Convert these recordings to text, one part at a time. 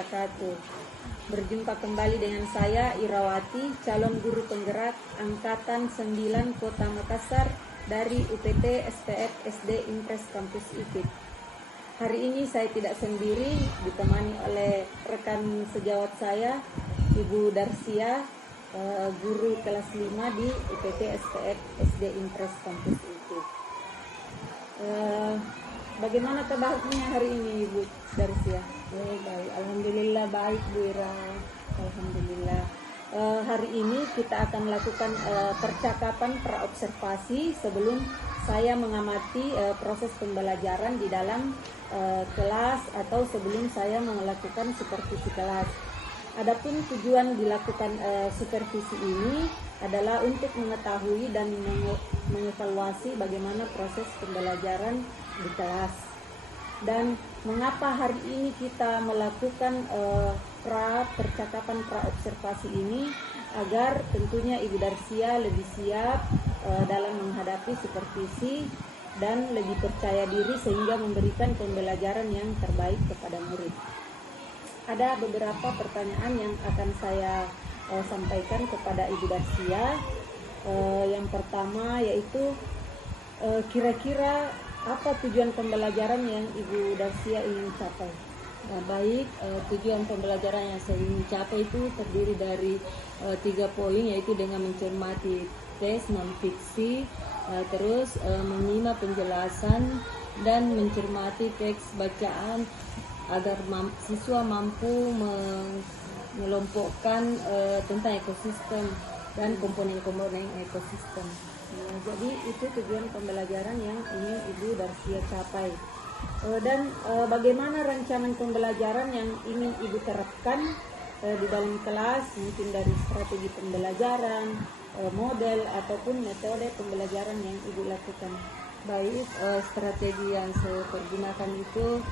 wabarakatuh. Berjumpa kembali dengan saya Irawati, calon guru penggerak Angkatan 9 Kota Makassar dari UPT SPF SD Impres Kampus IPIT. Hari ini saya tidak sendiri, ditemani oleh rekan sejawat saya, Ibu Darsia, guru kelas 5 di UPT SPF SD Impres Kampus IPIT. Bagaimana kabarnya hari ini, Ibu Darsia? Baik, alhamdulillah baik, Bu Ira. Alhamdulillah. Hari ini kita akan melakukan percakapan praobservasi sebelum saya mengamati proses pembelajaran di dalam kelas atau sebelum saya melakukan supervisi kelas. Adapun tujuan dilakukan supervisi ini adalah untuk mengetahui dan mengevaluasi bagaimana proses pembelajaran di kelas. Dan mengapa hari ini kita melakukan percakapan praobservasi ini, agar tentunya Ibu Darsia lebih siap dalam menghadapi supervisi dan lebih percaya diri sehingga memberikan pembelajaran yang terbaik kepada murid. Ada beberapa pertanyaan yang akan saya sampaikan kepada Ibu Darsia. Yang pertama yaitu kira-kira apa tujuan pembelajaran yang Ibu Darsia ingin capai? Baik, tujuan pembelajaran yang saya ingin capai itu terdiri dari 3 poin, yaitu dengan mencermati teks non-fiksi, terus menyimak penjelasan dan mencermati teks bacaan agar siswa mampu mengelompokkan tentang ekosistem dan komponen-komponen ekosistem. Jadi itu tujuan pembelajaran yang ingin Ibu Darsia capai. Dan bagaimana rancangan pembelajaran yang ingin Ibu terapkan di dalam kelas, mungkin dari strategi pembelajaran, model ataupun metode pembelajaran yang Ibu lakukan. Baik, strategi yang saya pergunakan itu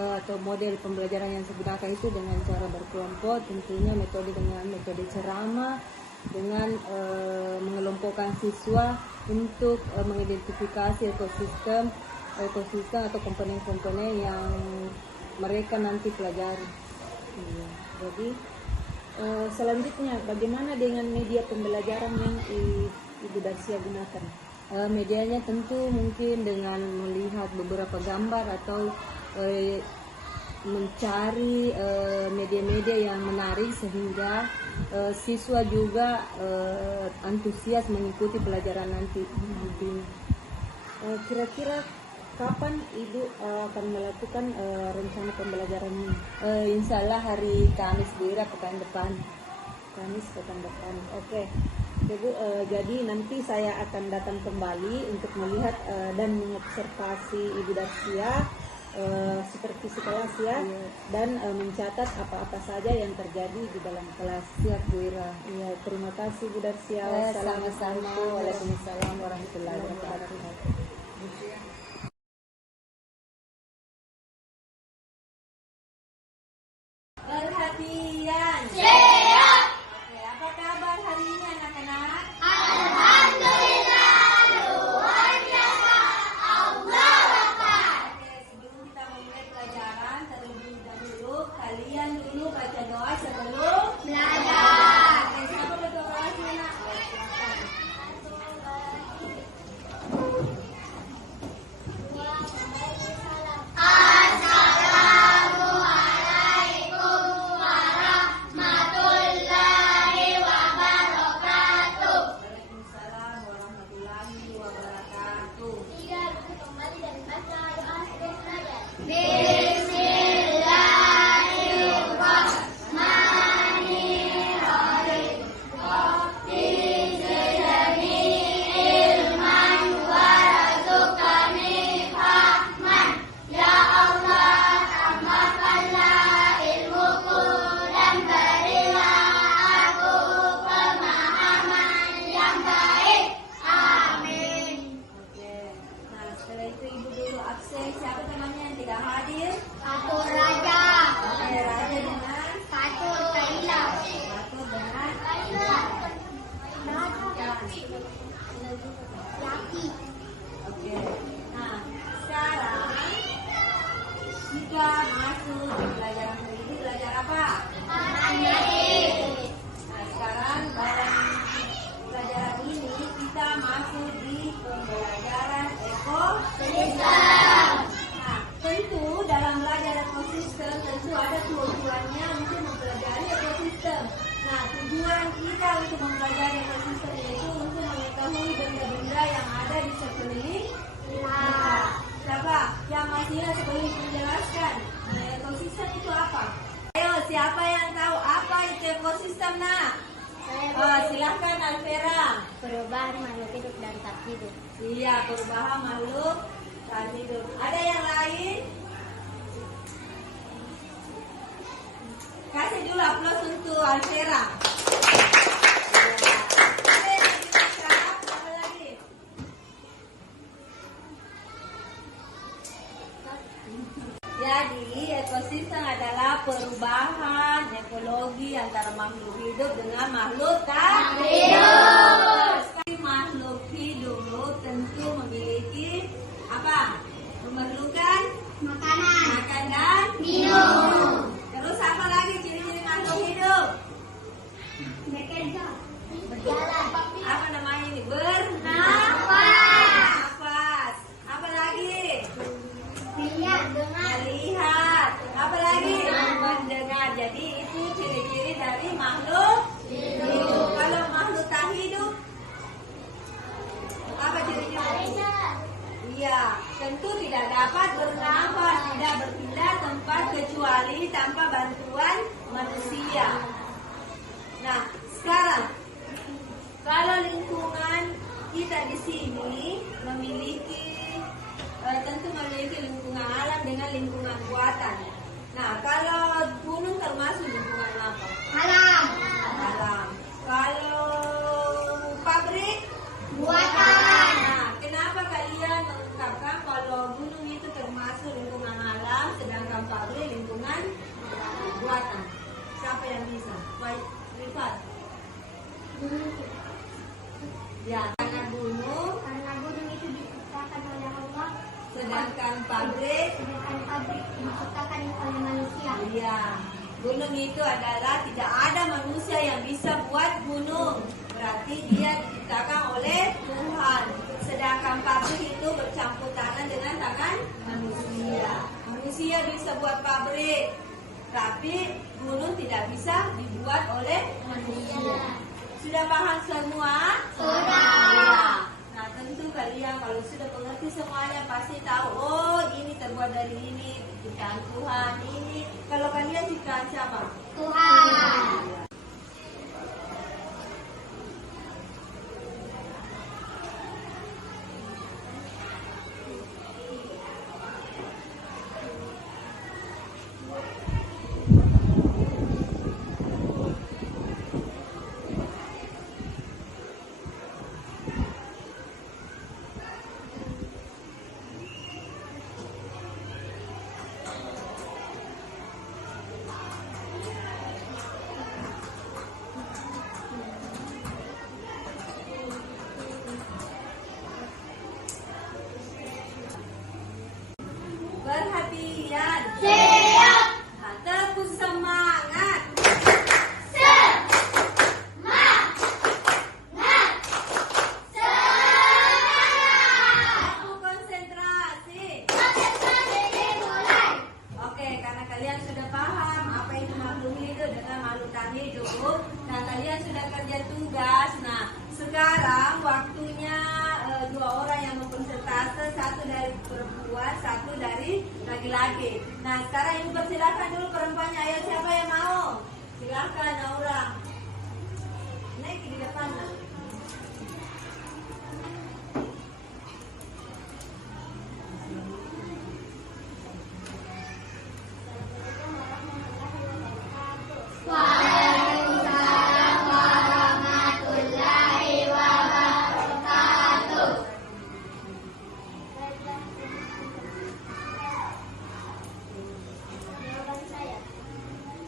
atau model pembelajaran yang saya gunakan itu dengan cara berkelompok, tentunya dengan metode ceramah, dengan mengelompokkan siswa untuk mengidentifikasi ekosistem atau komponen-komponen yang mereka nanti pelajari. Jadi selanjutnya bagaimana dengan media pembelajaran yang Ibu Darsia gunakan? Medianya tentu mungkin dengan melihat beberapa gambar atau mencari media-media yang menarik sehingga siswa juga antusias mengikuti pelajaran nanti. Kira-kira kapan Ibu akan melakukan rencana pembelajaran ini? Insya Allah hari Kamis pekan depan. Kamis pekan depan. Oke. Jadi nanti saya akan datang kembali untuk melihat dan mengobservasi Ibu Darsia supervisi kelas ya, dan mencatat apa-apa saja yang terjadi di dalam kelas. Siap, Bu Ira. Ya, terima kasih Bu Darsia. Sama-sama. Waalaikumsalam warahmatullahi wabarakatuh. Perhatian. Oke, apa kabar hari ini anak-anak? Alhamdulillah, luar biasa. Allah Akbar. Oke, sebelum kita memulai pelajaran, terlebih dahulu kalian dulu baca doa sebelum Belajar. Oke, siapa berdoa sih, Nak? Silakan. nak? Silahkan Alvera. Perubahan makhluk hidup dan tak hidup. Iya, perubahan makhluk dan hidup. Ada yang lain? Kasih dulu aplaus untuk Alvera. Apa lagi? Jadi ekosistem adalah perubahan ekologi antara makhluk hidup dengan makhluk tak hidup. Makhluk hidup tentu memiliki apa? Memerlukan Makanan. makan dan Minum. Terus apa lagi ciri-ciri makhluk hidup? Bekerja. Berjalan. Apa namanya ini? Nafas. Nafas. Apa lagi? Lihat. Dengar. Melihat. Apa lagi? Mendengar. Jadi itu ciri-ciri dari makhluk hidup. Kalau makhluk tak hidup, apa ciri-ciri? Iya, tentu tidak dapat bernafas, tidak berpindah tempat kecuali tanpa bantuan manusia. Nah, sekarang kalau lingkungan kita di sini tentu memiliki lingkungan alam dengan lingkungan buatan. Nah, kalau gunung termasuk lingkungan apa? Alam. Alam. Kalau pabrik Buatan. Nah, kenapa kalian mengungkapkan kalau gunung itu termasuk lingkungan alam, sedangkan pabrik lingkungan buatan? Siapa yang bisa? Baik, Rifat. Ya, karena gunung, Karena gunung itu diciptakan oleh Allah, sedangkan pabrik, sedangkan pabrik diciptakan oleh manusia. iya. Gunung itu adalah tidak ada manusia yang bisa buat gunung. Berarti dia diciptakan oleh Tuhan. Sedangkan pabrik itu bercampur tangan dengan tangan manusia. Manusia bisa buat pabrik, tapi gunung tidak bisa dibuat oleh manusia. Sudah paham semua? Sudah. Nah, tentu kalian kalau sudah mengerti semuanya pasti tahu, oh ini terbuat dari ini, ciptaan Tuhan ini. Kalau kalian ciptaan siapa? Tuhan. Perhatian. Siap. Nah, tepuk semangat. Tepuk konsentrasi. Oke, karena kalian sudah paham apa itu makhluk hidup dengan makhluk tak hidup, nah kalian sudah kerja tugas. Nah, sekarang waktunya dua orang yang mempersentase, satu dari perempuan, satu dari laki-laki. Nah, sekarang ibu persilakan dulu perempuannya. Ayo, siapa yang mau? Silakan, Aura. Naik di depan. Waalaikumsalam warahmatullahi wabarakatuh. Jawaban saya,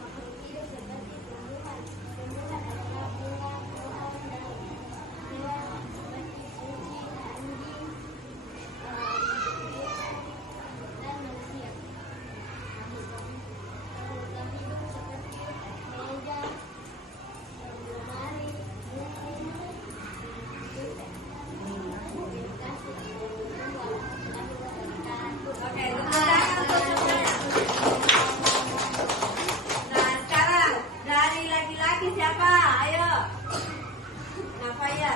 makhluk hidup seperti tumbuhan. Tumbuhan adalah bunga, pohon, dan hewan seperti kucing, anjing, dan manusia. Makhluk hidup seperti meja, lemari, buku, Oke, tepuk tangan untuk semuanya. Nah, sekarang dari laki-laki siapa? Ayo. Kenapa ya?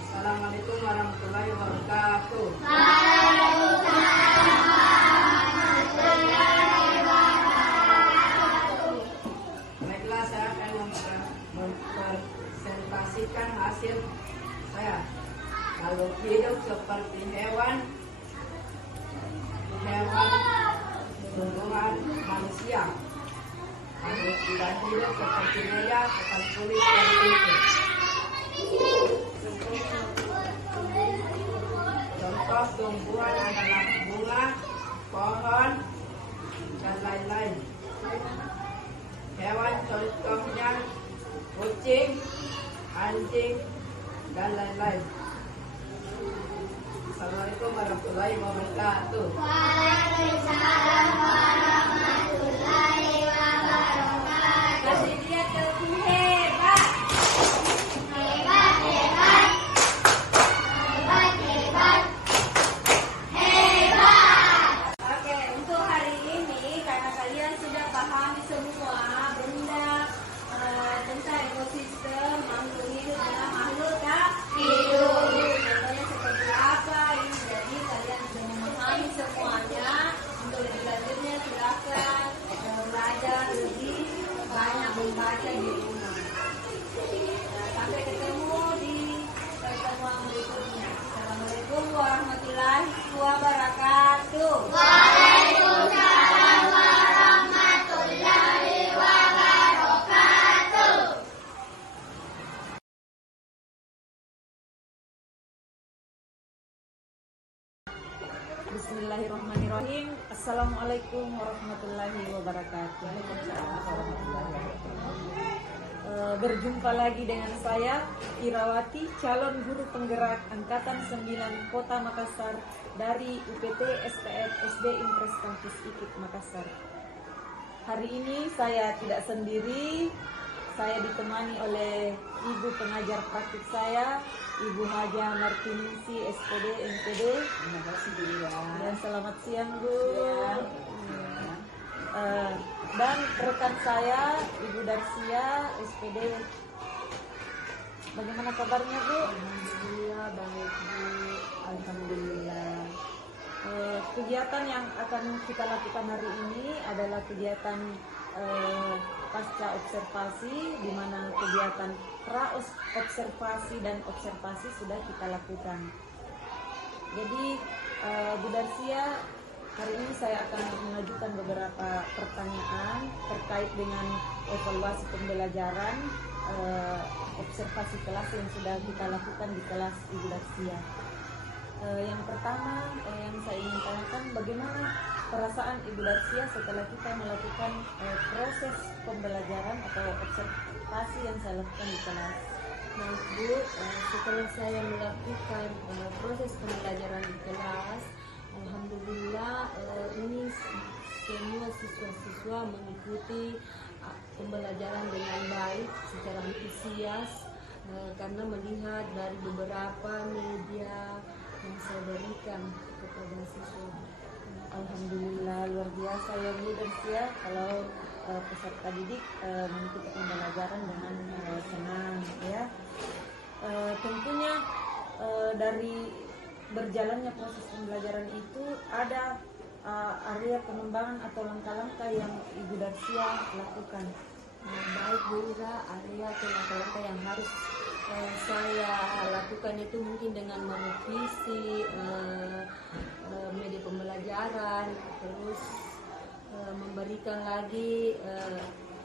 Assalamualaikum warahmatullahi wabarakatuh. Waalaikumsalam siang. Makhluk tidak hidup seperti meja, kepal kulit dan kulit. Contoh tumbuhan adalah bunga, pohon, dan lain-lain. Hewan contohnya kucing, anjing, dan lain-lain. Assalamualaikum warahmatullahi wabarakatuh. Kasih dia tepuk hebat. Oke, untuk hari ini karena kalian sudah pahami semua benda tentang ekosistem makhluk hidup dan makhluk tak hidup. Contohnya seperti apa ini, jadi kalian sudah memahami semuanya. Untuk lebih lanjutnya silakan belajar lebih banyak membaca di rumah. Nah, sampai ketemu di pertemuan berikutnya. Assalamualaikum warahmatullahi wabarakatuh. Bismillahirrahmanirrahim. Assalamualaikum warahmatullahi wabarakatuh. Berjumpa lagi dengan saya Irawati, calon guru penggerak Angkatan 9 Kota Makassar dari UPT SPN SD Impres Kampus IKIP Makassar. Hari ini saya tidak sendiri, saya ditemani oleh ibu pengajar praktik saya, Ibu Haja Martinisi SPD MPD. Terima kasih Bu Ira. Dan selamat siang Bu. Dan rekan saya Ibu Darsia SPD. Bagaimana kabarnya Bu? Alhamdulillah baik Bu. Alhamdulillah. Kegiatan yang akan kita lakukan hari ini adalah kegiatan pasca observasi, di mana kegiatan pra observasi dan observasi sudah kita lakukan. Jadi Bu Darsia, hari ini saya akan mengajukan beberapa pertanyaan terkait dengan evaluasi pembelajaran observasi kelas yang sudah kita lakukan di kelas Ibu Darsia. Yang pertama yang saya ingin tanyakan, bagaimana perasaan Ibu Darsia setelah kita melakukan proses pembelajaran atau observasi yang saya lakukan di kelas? Baik Bu, setelah saya melakukan proses pembelajaran di kelas, alhamdulillah ini semua siswa-siswa mengikuti pembelajaran dengan baik, secara antusias, karena melihat dari beberapa media yang saya berikan kepada siswa. Alhamdulillah, luar biasa ya Bu Darsia kalau peserta didik mengikuti pembelajaran dengan senang ya. Tentunya dari berjalannya proses pembelajaran itu ada area pengembangan atau langkah-langkah yang Ibu Darsia lakukan. Baik Bu Ira, area atau langkah-langkah yang harus saya lakukan itu mungkin dengan merevisi media pembelajaran, terus memberikan lagi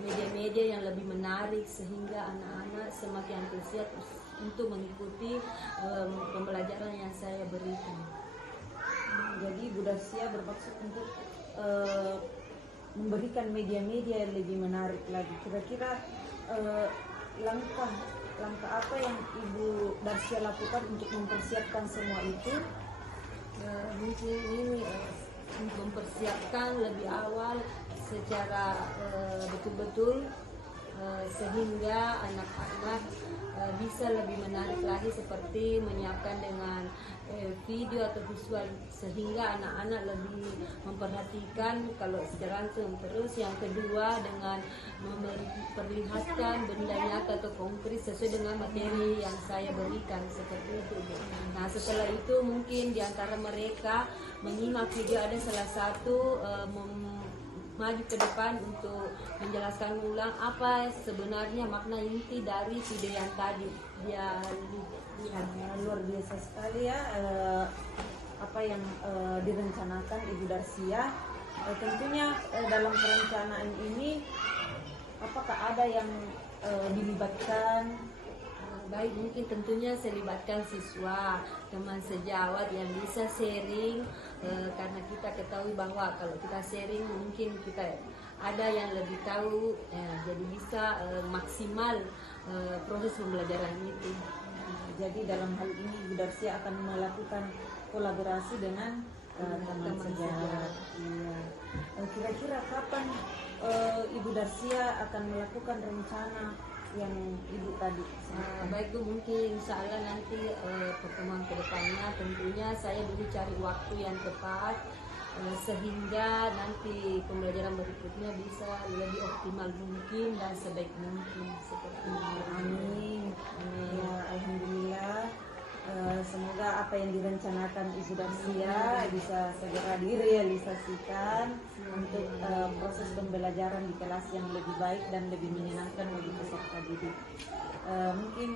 media-media yang lebih menarik sehingga anak-anak semakin antusias untuk mengikuti pembelajaran yang saya berikan. Jadi Bu Darsia bermaksud untuk memberikan media-media yang lebih menarik lagi. Kira-kira langkah apa yang Ibu Darsia lakukan untuk mempersiapkan semua itu? Mungkin ini mempersiapkan lebih awal secara betul-betul sehingga anak-anak bisa lebih menarik lagi, seperti menyiapkan dengan video atau visual sehingga anak-anak lebih memperhatikan kalau secara langsung. Terus yang kedua dengan memperlihatkan benda nyata atau konkret sesuai dengan materi yang saya berikan, seperti itu. Nah setelah itu mungkin diantara mereka menyimak video, ada salah satu maju ke depan untuk menjelaskan ulang apa sebenarnya makna inti dari video yang tadi dia lihat. Luar biasa sekali ya apa yang direncanakan Ibu Darsia. Tentunya dalam perencanaan ini apakah ada yang dilibatkan? Baik, mungkin tentunya saya libatkan siswa, teman sejawat yang bisa sharing, karena kita ketahui bahwa kalau kita sharing mungkin kita ada yang lebih tahu, jadi bisa maksimal proses pembelajaran itu. Jadi dalam hal ini Ibu Darsia akan melakukan kolaborasi dengan teman sejawat. Iya. Kira-kira kapan Ibu Darsia akan melakukan rencana yang Ibu tadi? Baik Bu, mungkin insya Allah nanti pertemuan kedepannya tentunya saya dulu cari waktu yang tepat sehingga nanti pembelajaran berikutnya bisa lebih optimal mungkin dan sebaik mungkin seperti itu. Amin. Ya, alhamdulillah. Semoga apa yang direncanakan Ibu Darsia bisa segera direalisasikan untuk proses pembelajaran di kelas yang lebih baik dan lebih menyenangkan bagi peserta didik. Mungkin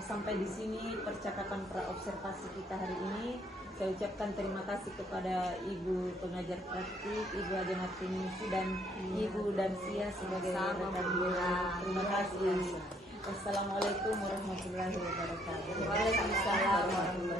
sampai di sini percakapan praobservasi kita hari ini. Saya ucapkan terima kasih kepada Ibu pengajar praktik, Ibu Haja Martinisi dan Ibu Darsia sebagai rekan guru. Terima kasih. Wassalamualaikum warahmatullahi wabarakatuh. Waalaikumsalam warahmatullahi wabarakatuh.